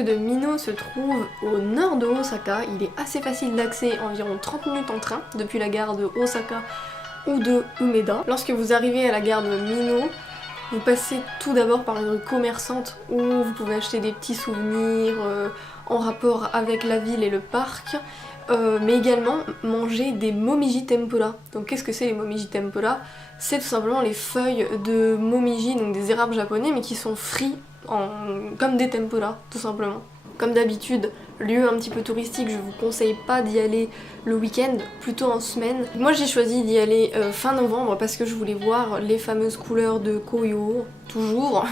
parc de Mino se trouve au nord de Osaka. Il est assez facile d'accès, environ 30 minutes en train, depuis la gare de Osaka ou de Umeda. Lorsque vous arrivez à la gare de Mino, vous passez tout d'abord par une rue commerçante où vous pouvez acheter des petits souvenirs en rapport avec la ville et le parc, mais également manger des momiji tempura. Donc qu'est-ce que c'est les momiji tempura? C'est tout simplement les feuilles de momiji, donc des érables japonais, mais qui sont frits comme des tempura, tout simplement. Comme d'habitude, lieu un petit peu touristique, je vous conseille pas d'y aller le week-end, plutôt en semaine. Moi j'ai choisi d'y aller fin novembre parce que je voulais voir les fameuses couleurs de Koyo, toujours.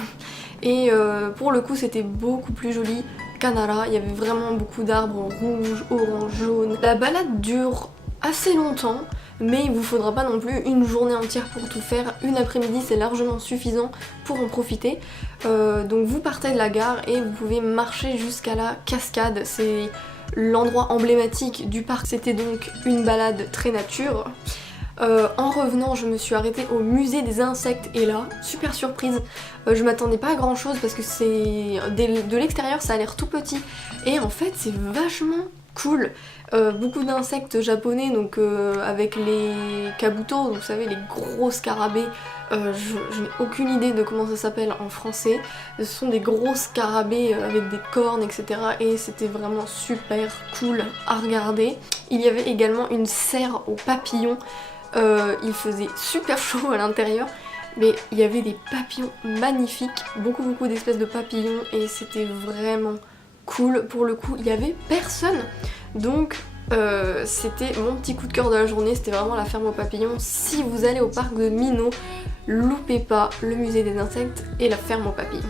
Et pour le coup c'était beaucoup plus joli qu'à Nara, il y avait vraiment beaucoup d'arbres rouges, orange, jaune. La balade dure assez longtemps, mais il vous faudra pas non plus une journée entière pour tout faire. Une après-midi c'est largement suffisant pour en profiter. Donc vous partez de la gare et vous pouvez marcher jusqu'à la cascade. C'est l'endroit emblématique du parc. C'était donc une balade très nature. En revenant, je me suis arrêtée au musée des insectes et là, super surprise, je m'attendais pas à grand chose parce que c'est de l'extérieur ça a l'air tout petit et en fait c'est vachement cool. Beaucoup d'insectes japonais, donc avec les kabuto, donc vous savez les gros scarabées, je n'ai aucune idée de comment ça s'appelle en français. Ce sont des gros scarabées avec des cornes, etc. et c'était vraiment super cool à regarder. Il y avait également une serre aux papillons. Il faisait super chaud à l'intérieur, mais il y avait des papillons magnifiques, beaucoup d'espèces de papillons et c'était vraiment cool. Pour le coup, il y avait personne, donc c'était mon petit coup de cœur de la journée, c'était vraiment la ferme aux papillons. Si vous allez au parc de Mino, loupez pas le musée des insectes et la ferme aux papillons.